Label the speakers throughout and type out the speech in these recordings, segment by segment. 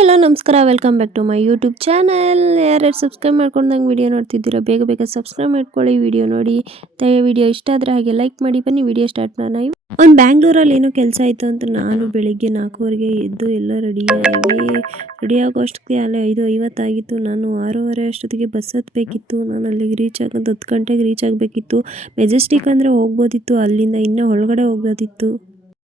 Speaker 1: ಎಲ್ಲ ನಮಸ್ಕಾರ. Welcome back to my YouTube channel ಯಾರ್ಯಾರು ಸಬ್ಸ್ಕ್ರೈಬ್ ಮಾಡ್ಕೊಂಡು ನಂಗೆ ವಿಡಿಯೋ ನೋಡ್ತಿದ್ದೀರಾ, ಬೇಗ ಬೇಗ ಸಬ್ಸ್ಕ್ರೈಬ್ ಮಾಡ್ಕೊಳ್ಳಿ. ವಿಡಿಯೋ ನೋಡಿ ವಿಡಿಯೋ ಇಷ್ಟ ಆದರೆ ಹಾಗೆ ಲೈಕ್ ಮಾಡಿ. ಬನ್ನಿ ವಿಡಿಯೋ ಸ್ಟಾರ್ಟ್ ಮಾಡೋಣ. ಒಂದು ಬ್ಯಾಂಗ್ಳೂರಲ್ಲಿ ಏನೋ ಕೆಲಸ ಆಯಿತು ಅಂತ ನಾನು ಬೆಳಿಗ್ಗೆ ನಾಲ್ಕೂವರೆಗೆ ಎದ್ದು ಎಲ್ಲ ರೆಡಿಯಾಗಿ ರೆಡಿ ಆಗೋಷ್ಟಕ್ಕೆ ಅಲ್ಲೇ ಐದು ಐವತ್ತಾಗಿತ್ತು ನಾನು ಆರೂವರೆ ಅಷ್ಟೊತ್ತಿಗೆ ಬಸ್ ಹತ್ತಬೇಕಿತ್ತು ನಾನು ಅಲ್ಲಿಗೆ ರೀಚ್ ಆಗೋದು ಹತ್ತು ಗಂಟೆಗೆ ರೀಚ್ ಆಗಬೇಕಿತ್ತು. ಮೆಜೆಸ್ಟಿಕ್ ಅಂದರೆ ಹೋಗ್ಬೋದಿತ್ತು. ಅಲ್ಲಿಂದ ಇನ್ನೂ ಒಳಗಡೆ ಹೋಗೋದಿತ್ತು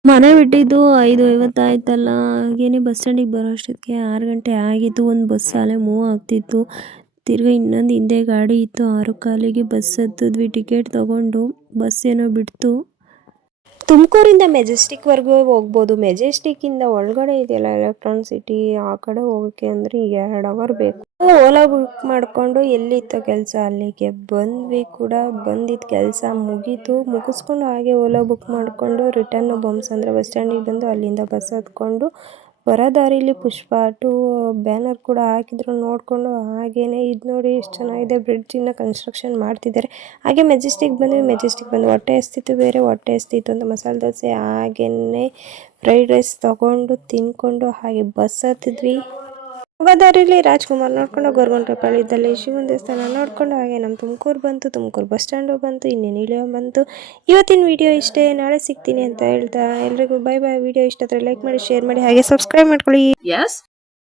Speaker 1: ಮನೆ ಬಿಟ್ಟಿದ್ದು ಐದು ಐವತ್ತಾಯ್ತಲ್ಲ, ಹಾಗೇನೆ ಬಸ್ ಸ್ಟ್ಯಾಂಡಿಗೆ ಬರೋ ಅಷ್ಟೊತ್ತಿಗೆ ಆರು ಗಂಟೆ ಆಗಿತ್ತು, ಒಂದು ಬಸ್ ಅಲ್ಲೇ ಮೂವ್ ಆಗ್ತಿತ್ತು. ತಿರ್ಗಾ ಇನ್ನೊಂದು ಹಿಂದೆ ಗಾಡಿ ಇತ್ತು, ಆರು ಕಾಲಿಗೆ ಬಸ್ ಹತ್ತಿದ್ವಿ ಟಿಕೆಟ್ ತಗೊಂಡು ಬಸ್ ಏನೋ ಬಿಡ್ತು. ತುಮಕೂರಿಂದ ಮೆಜೆಸ್ಟಿಕ್ವರೆಗೂ ಹೋಗ್ಬೋದು. ಮೆಜೆಸ್ಟಿಕ್ಕಿಂದ ಒಳಗಡೆ ಇದೆಯಲ್ಲ ಎಲೆಕ್ಟ್ರಾನ್ ಸಿಟಿ ಆ ಕಡೆ ಹೋಗೋಕ್ಕೆ ಅಂದರೆ ಎರಡು ಅವರ್ ಬೇಕು. ಓಲಾ ಬುಕ್ ಮಾಡಿಕೊಂಡು ಎಲ್ಲಿತ್ತು ಕೆಲಸ? ಅಲ್ಲಿಗೆ ಬಂದ್ವಿ ಕೂಡ. ಬಂದಿದ್ದ ಕೆಲಸ ಮುಗೀತು. ಮುಗಿಸ್ಕೊಂಡು ಹಾಗೆ ಓಲಾ ಬುಕ್ ಮಾಡಿಕೊಂಡು ರಿಟರ್ನ್ ಅಂದರೆ ಬಸ್ ಸ್ಟ್ಯಾಂಡಿಗೆ ಬಂದು ಅಲ್ಲಿಂದ ಬಸ್ ಹತ್ಕೊಂಡು ಬರೋ ದಾರಿಲಿ ಪುಷ್ಪ ಟೂ ಬ್ಯಾನರ್ ಕೂಡ ಹಾಕಿದ್ರು. ನೋಡಿಕೊಂಡು ಹಾಗೇನೆ ಇದು ನೋಡಿ ಎಷ್ಟು ಚೆನ್ನಾಗಿದೆ. ಬ್ರಿಡ್ಜ್ ಇನ್ನ ಕನ್ಸ್ಟ್ರಕ್ಷನ್ ಮಾಡ್ತಿದ್ದಾರೆ. ಹಾಗೆ ಮೆಜೆಸ್ಟಿಕ್ ಬಂದ್ವಿ. ಮೆಜೆಸ್ಟಿಕ್ ಬಂದು ಹೊಟ್ಟೆ ಎಸ್ತಿತ್ತು. ಬೇರೆ ಹೊಟ್ಟೆ ಎಸ್ತಿತ್ತು ಅಂತ ಮಸಾಲೆ ದೋಸೆ ಹಾಗೇನೆ, ಫ್ರೈಡ್ ರೈಸ್ ತಗೊಂಡು ತಿನ್ಕೊಂಡು ಹಾಗೆ ಬಸ್ ಹತ್ತಿದ್ವಿ ದಾರಿಲಿ ರಾಜ್ಕುಮಾರ್ ನೋಡ್ಕೊಂಡು ಗೊರ್ಗುಂಟೆಪಾಳ್ಯ ಇದ್ದಲ್ಲಿ ಶಿವನ ದೇವಸ್ಥಾನ ನೋಡ್ಕೊಂಡು ಹಾಗೆ ನಮ್ಮ ತುಮಕೂರು ಬಂತು, ತುಮಕೂರು ಬಸ್ ಸ್ಟ್ಯಾಂಡು ಬಂತು, ಇನ್ನೇನು ಇಳಿಯೋ ಬಂತು. ಇವತ್ತಿನ ವಿಡಿಯೋ ಇಷ್ಟೇ, ನಾಳೆ ಸಿಗ್ತೀನಿ ಅಂತ ಹೇಳ್ತಾ ಎಲ್ರಿಗೂ ಬೈ ಬೈ ವಿಡಿಯೋ ಇಷ್ಟ ಲೈಕ್ ಮಾಡಿ ಶೇರ್ ಮಾಡಿ, ಹಾಗೆ ಸಬ್ಸ್ಕ್ರೈಬ್ ಮಾಡ್ಕೊಳ್ಳಿ.
Speaker 2: Yes?